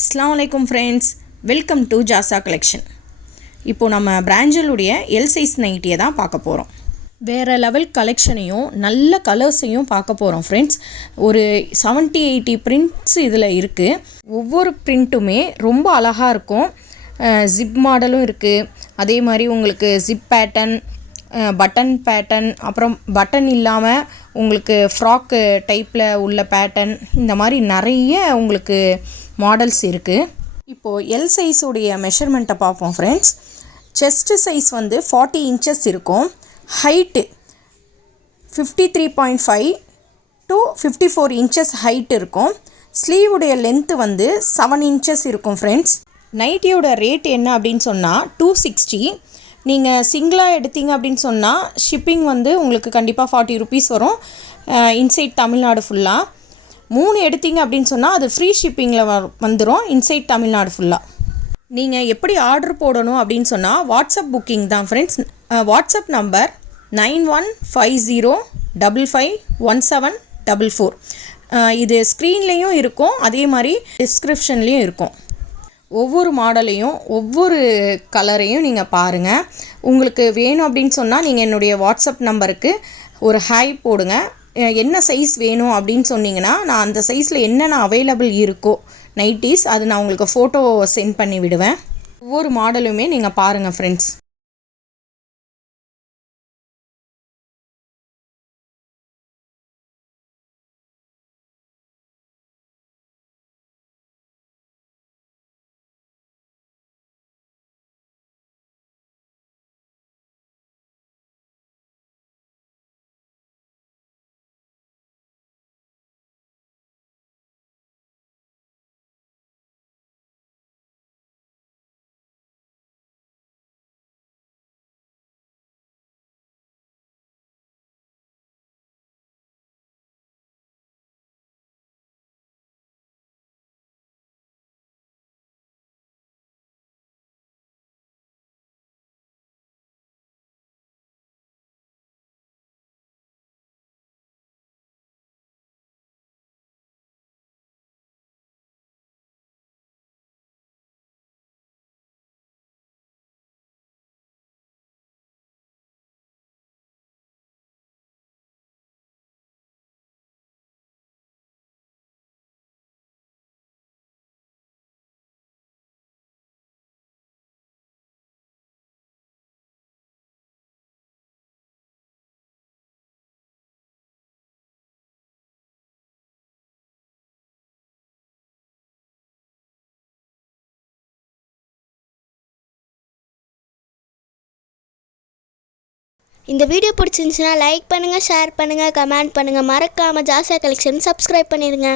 அஸ்ஸலாமு அலைக்கும் friends, welcome to ஜாசா collection. இப்போது நம்ம பிராஞ்சலுடைய எல் சைஸ் நைட்டியை தான் பார்க்க போகிறோம். வேறு லெவல் கலெக்ஷனையும் நல்ல கலர்ஸையும் பார்க்க போகிறோம் ஃப்ரெண்ட்ஸ். ஒரு 70-80 பிரிண்ட்ஸ் இதில் இருக்குது. ஒவ்வொரு பிரிண்ட்டுமே ரொம்ப அழகாக இருக்கும். ஜிப் மாடலும் இருக்குது. அதே மாதிரி உங்களுக்கு ஜிப் பேட்டர்ன், பட்டன் பேட்டர்ன், அப்புறம் பட்டன் இல்லாமல் உங்களுக்கு ஃப்ராக்கு டைப்பில் உள்ள பேட்டர்ன், இந்த மாதிரி நிறைய உங்களுக்கு மாடல்ஸ் இருக்குது. இப்போது எல் சைஸுடைய மெஷர்மெண்ட்டை பார்ப்போம் ஃப்ரெண்ட்ஸ். செஸ்ட்டு சைஸ் வந்து 40 இன்ச்சஸ் இருக்கும். ஹைட்டு 53.5 to 54 இன்ச்சஸ் ஹைட் இருக்கும். ஸ்லீவுடைய லென்த்து வந்து 7 இன்ச்சஸ் இருக்கும் ஃப்ரெண்ட்ஸ். நைட்டியோட ரேட் என்ன அப்படின்னு சொன்னால் 260. நீங்கள் சிங்கிளாக எடுத்தீங்க அப்படின்னு சொன்னால் ஷிப்பிங் வந்து உங்களுக்கு கண்டிப்பாக 40 rupees வரும், இன்சைட் தமிழ்நாடு ஃபுல்லாக. 3 எடுத்தீங்க அப்படின்னு சொன்னால் அது ஃப்ரீ ஷிப்பிங்கில் வந்துடும் இன்சைட் தமிழ்நாடு ஃபுல்லாக. நீங்கள் எப்படி ஆர்டர் போடணும் அப்படின்னு சொன்னால் வாட்ஸ்அப் புக்கிங் தான் ஃப்ரெண்ட்ஸ். WhatsApp number 9150551744. இது ஸ்க்ரீன்லேயும் இருக்கும், அதே மாதிரி டிஸ்கிரிப்ஷன்லேயும் இருக்கும். ஒவ்வொரு மாடலையும் ஒவ்வொரு கலரையும் நீங்கள் பாருங்கள். உங்களுக்கு வேணும் அப்படின்னு சொன்னால் நீங்கள் என்னுடைய வாட்ஸ்அப் நம்பருக்கு ஒரு ஹாய் போடுங்க. என்ன சைஸ் வேணும் அப்படின்னு சொன்னீங்கன்னா நான் அந்த சைஸில் என்னென்ன அவைலபிள் இருக்கோ நைட்டிஸ் அது நான் உங்களுக்கு ஃபோட்டோ சென்ட் பண்ணி விடுவேன். ஒவ்வொரு மாடலுமே நீங்கள் பாருங்கள் ஃப்ரெண்ட்ஸ். இந்த வீடியோ பிடிச்சிருந்துச்சுன்னா லைக் பண்ணுங்கள், ஷேர் பண்ணுங்கள், கமெண்ட் பண்ணுங்கள். மறக்காமல் ஜாசா கலெக்ஷன் சப்ஸ்கிரைப் பண்ணிடுங்க.